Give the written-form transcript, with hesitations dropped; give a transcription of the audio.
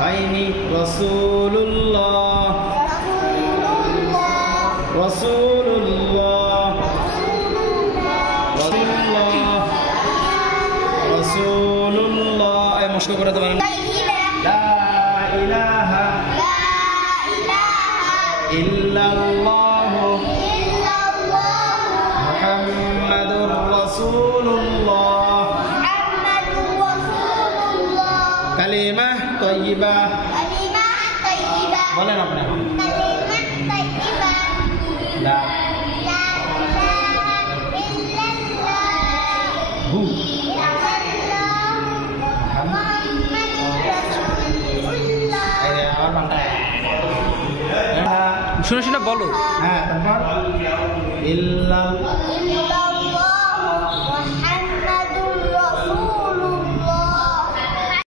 Haini Rasulullah Rasulullah Rasulullah Rasulullah ayo mashkur করে দেবেন la ilaha illallah Muhammadur Rasulullah kalimah thayyibah বলেন আপনি لا هو শুনে শুনে বলো হ্যাঁ তারপর ইল্লাল্লাহ